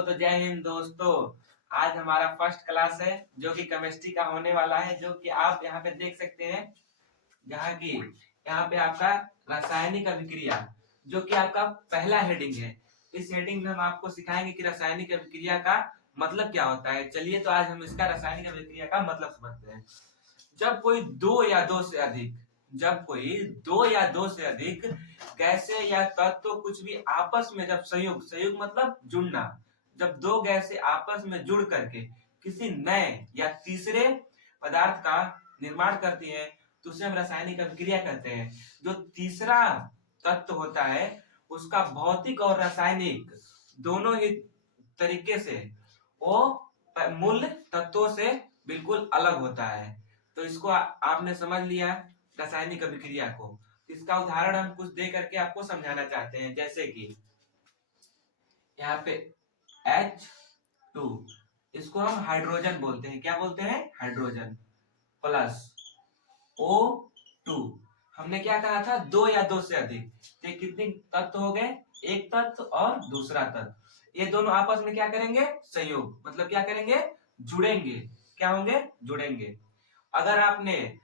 तो जय हिंद दोस्तों। आज हमारा फर्स्ट क्लास है जो कि केमिस्ट्री का होने वाला है, जो कि आप यहाँ पे देख सकते हैं। जहाँ की यहाँ पे आपका रासायनिक अभिक्रिया जो कि आपका पहला हेडिंग है। इस हेडिंग में हम आपको सिखाएंगे कि रासायनिक अभिक्रिया का मतलब क्या होता है। चलिए तो आज हम इसका रासायनिक अभिक्रिया का मतलब समझते हैं। जब कोई दो या दो से अधिक गैसें या तत्व कुछ भी आपस में जब संयुग मतलब जुड़ना, जब दो गैसें आपस में जुड़ करके किसी नए या तीसरे पदार्थ का निर्माण करती हैं तो उसे हम रासायनिक अभिक्रिया कहते हैं। जो तीसरा तत्व होता है उसका भौतिक और रासायनिक दोनों ही तरीके से वो मूल तत्वों से बिल्कुल अलग होता है। तो इसको आपने समझ लिया रासायनिक अभिक्रिया को। इसका उदाहरण हम कुछ दे करके आपको समझाना चाहते हैं, जैसे कि यहाँ पे H2, इसको हम हाइड्रोजन बोलते हैं। क्या बोलते हैं? Hydrogen plus O2। हमने क्या कहा था? दो या दो से अधिक। तो कितने तत्व हो गए? एक तत्व और दूसरा तत्व। ये दोनों आपस में क्या करेंगे? संयोग मतलब क्या करेंगे? जुड़ेंगे। क्या होंगे? जुड़ेंगे। अगर आपने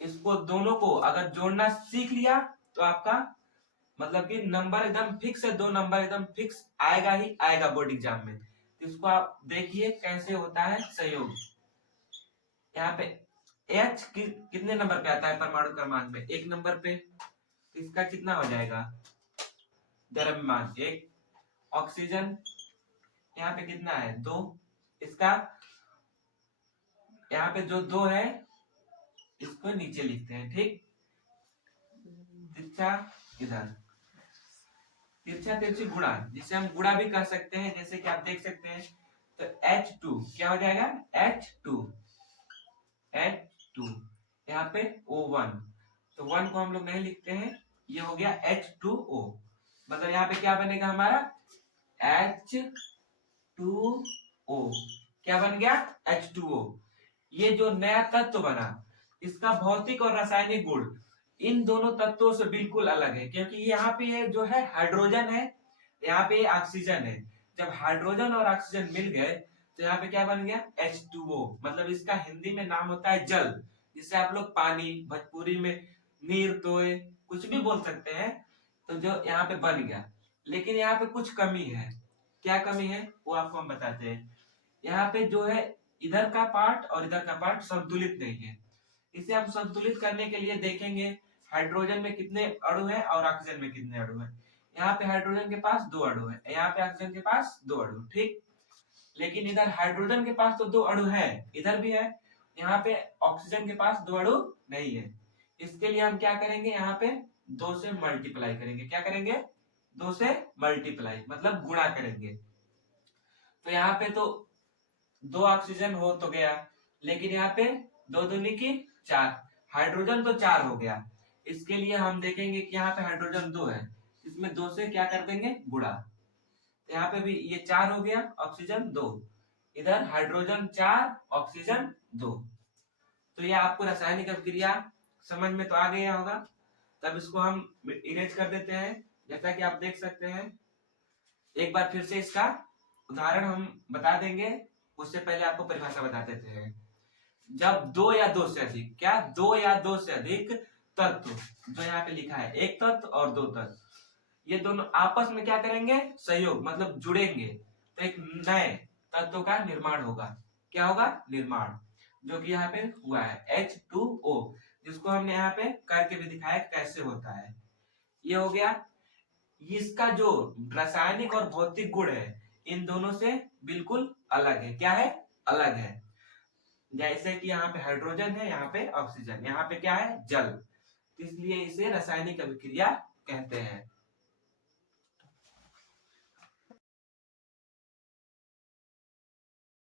इसको दोनों को अगर जोड़ना सीख लिया तो आपका मतलब कि नंबर एकदम फिक्स है, दो नंबर एकदम फिक्स आएगा ही आएगा बोर्ड एग्जाम में। तो इसको आप देखिए कैसे होता है संयोग। यहाँ पे H कितने नंबर पे आता है परमाणु क्रमांक में? एक नंबर पे। तो इसका कितना हो जाएगा? द्रव्यमान एक। ऑक्सीजन यहाँ पे कितना है? दो। इसका यहाँ पे जो दो है इसको नीचे लिखते हैं, ठीक। तिरछा इधर, तिरछा तिरछी गुणा, जिसे हम गुणा भी कर सकते हैं, जैसे कि आप देख सकते हैं। तो H2 क्या हो जाएगा? H2 यहाँ पे O1, तो 1 को हम लोग नहीं लिखते हैं, ये हो गया H2O। मतलब यहाँ पे क्या बनेगा हमारा? H2O। क्या बन गया? H2O। ये जो नया तत्व बना इसका भौतिक और रासायनिक गुण इन दोनों तत्वों से बिल्कुल अलग है, क्योंकि यहाँ पे ये जो है हाइड्रोजन है, यहाँ पे ऑक्सीजन है। जब हाइड्रोजन और ऑक्सीजन मिल गए तो यहाँ पे क्या बन गया? H2O। मतलब इसका हिंदी में नाम होता है जल, जिसे आप लोग पानी, भोजपुरी में नीर, तोय कुछ भी बोल सकते हैं। तो जो यहाँ पे बन गया, लेकिन यहाँ पे कुछ कमी है। क्या कमी है वो आपको हम बताते हैं। यहाँ पे जो है इधर का पार्ट और इधर का पार्ट संतुलित नहीं है। इसे हम संतुलित करने के लिए देखेंगे हाइड्रोजन में कितने अणु हैं और ऑक्सीजन में कितने अणु हैं। यहाँ पे हाइड्रोजन के पास दो अणु है, यहाँ पे ऑक्सीजन के पास दो अणु, ठीक। लेकिन इधर हाइड्रोजन के पास तो दो अणु है, इधर भी है। यहाँ पे ऑक्सीजन के पास दो अणु नहीं है। इसके लिए हम क्या करेंगे? यहाँ पे दो से मल्टीप्लाई करेंगे। क्या करेंगे? दो से मल्टीप्लाई मतलब गुणा करेंगे। तो यहाँ पे तो दो ऑक्सीजन हो तो गया, लेकिन यहाँ पे दो दूनी की चार, हाइड्रोजन तो चार हो गया। इसके लिए हम देखेंगे कि यहाँ पे हाइड्रोजन दो है, इसमें दो से क्या कर देंगे? गुणा। यहाँ पे भी ये चार हो गया, ऑक्सीजन दो, इधर हाइड्रोजन चार, ऑक्सीजन दो। तो ये आपको रासायनिक अभिक्रिया समझ में तो आ गया होगा। तब इसको हम इरेज कर देते हैं, जैसा कि आप देख सकते हैं। एक बार फिर से इसका उदाहरण हम बता देंगे, उससे पहले आपको परिभाषा बता देते हैं। जब दो या दो से अधिक, क्या? दो या दो से अधिक तत्व, जो यहाँ पे लिखा है एक तत्व और दो तत्व, ये दोनों आपस में क्या करेंगे? सहयोग मतलब जुड़ेंगे, तो एक नए तत्व का निर्माण होगा। क्या होगा? निर्माण, जो कि यहाँ पे हुआ है H2O, जिसको हमने यहाँ पे करके भी दिखाया कैसे होता है। ये हो गया। इसका जो रासायनिक और भौतिक गुण है इन दोनों से बिल्कुल अलग है। क्या है? अलग है। जैसे कि यहाँ पे हाइड्रोजन है, यहाँ पे ऑक्सीजन, यहाँ पे क्या है? जल। इसलिए इसे रासायनिक अभिक्रिया कहते हैं।